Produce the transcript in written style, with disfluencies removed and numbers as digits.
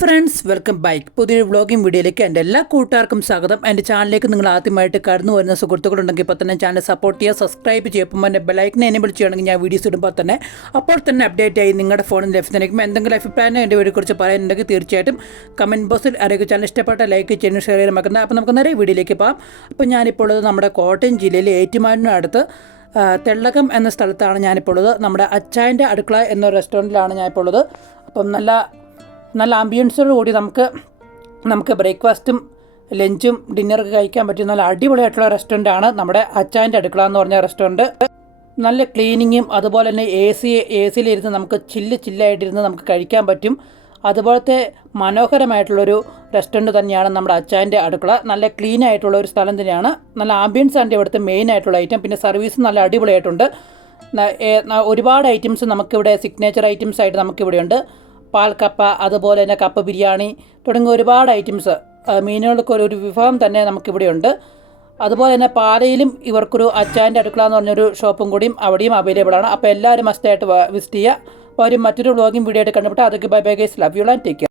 Friends, welcome back. പുതിയൊരു vlogging വീഡിയോയിലേക്ക് എൻ്റെ എല്ലാ കൂട്ടുകാർക്കും സ്വാഗതം. എൻ്റെ ചാനലിലേക്ക് നിങ്ങൾ ആദ്യമായിട്ട് കടന്നു വരുന്ന സുഹൃത്തുക്കളുണ്ടെങ്കിൽ ഇപ്പോൾ തന്നെ ചാനൽ സപ്പോർട്ട് ചെയ്യുക, സബ്സ്ക്രൈബ് ചെയ്യുമ്പോൾ എൻ്റെ ബെലൈക്കനെ എനേബിൾ ചെയ്യുകയാണെങ്കിൽ ഞാൻ വീഡിയോസ് ഇടുമ്പോൾ തന്നെ അപ്പോൾ തന്നെ അപ്ഡേറ്റ് ആയി നിങ്ങളുടെ ഫോണിൽ ലഭിക്കുന്നതായിരിക്കും. എന്തെങ്കിലും അഭിപ്രായം എൻ്റെ വീഡിയോയെക്കുറിച്ച് പറയാനുണ്ടെങ്കിൽ തീർച്ചയായിട്ടും കമൻറ്റ് ബോക്സിൽ അറിയിക്കുക. ചാനൽ ഇഷ്ടപ്പെട്ട ലൈക്ക് ചെയ്യാനും ഷെയർ ചെയ്യാനും മറക്കണ്ട. അപ്പോൾ നമുക്ക് നേരെ വീഡിയോയിലേക്ക് പോകാം. അപ്പോൾ ഞാനിപ്പോൾ ഉള്ളത് നമ്മുടെ കോട്ടയം ജില്ലയിലെ ഏറ്റുമാനൂരിനടുത്ത് തെള്ളകം എന്ന സ്ഥലത്താണ് ഞാനിപ്പോൾ ഉള്ളത്. നമ്മുടെ അച്ചായൻ്റെ അടുക്കള എന്ന റെസ്റ്റോറൻറ്റിലാണ് ഞാനിപ്പോൾ ഉള്ളത്. അപ്പം നല്ല ആംബിയൻസോട് കൂടി നമുക്ക് ബ്രേക്ക്ഫാസ്റ്റും ലഞ്ചും ഡിന്നറൊക്കെ കഴിക്കാൻ പറ്റിയ നല്ല അടിപൊളിയായിട്ടുള്ള റെസ്റ്റോറൻ്റാണ് നമ്മുടെ അച്ചായൻ്റെ അടുക്കള എന്ന് പറഞ്ഞ റെസ്റ്റോറൻറ്റ്. നല്ല ക്ലീനിങ്ങും അതുപോലെ തന്നെ എ സിയിലിരുന്ന് നമുക്ക് ചില്ലായിട്ടിരുന്ന് നമുക്ക് കഴിക്കാൻ പറ്റും. അതുപോലത്തെ മനോഹരമായിട്ടുള്ളൊരു റെസ്റ്റോറൻറ്റ് തന്നെയാണ് നമ്മുടെ അച്ചായൻ്റെ അടുക്കള. നല്ല ക്ലീൻ ആയിട്ടുള്ള ഒരു സ്ഥലം തന്നെയാണ്. നല്ല ആംബിയൻസ് ആണ് ഇവിടുത്തെ മെയിൻ ആയിട്ടുള്ള ഐറ്റം. പിന്നെ സർവീസ് നല്ല അടിപൊളിയായിട്ടുണ്ട്. ഒരുപാട് ഐറ്റംസ് നമുക്കിവിടെ സിഗ്നേച്ചർ ഐറ്റംസ് ആയിട്ട് നമുക്കിവിടെയുണ്ട്. പാൽക്കപ്പ, അതുപോലെ തന്നെ കപ്പ ബിരിയാണി തുടങ്ങിയ ഒരുപാട് ഐറ്റംസ്, മീനുകൾക്ക് ഒരു വിഭവം തന്നെ നമുക്കിവിടെയുണ്ട്. അതുപോലെ തന്നെ പാലയിലും ഇവർക്കൊരു അച്ചായൻ്റെ അടുക്കള എന്ന് പറഞ്ഞൊരു ഷോപ്പും കൂടിയും അവിടെയും അവൈലബിൾ ആണ്. അപ്പോൾ എല്ലാവരും മസ്റ്റായിട്ട് വിസിറ്റ് ചെയ്യുക. അപ്പോൾ ഒരു മറ്റൊരു വ്ളോഗിംഗ് വീഡിയോ ആയിട്ട് കണ്ടുപിട്ട് അതൊക്കെ bye bye guys, love you and take care.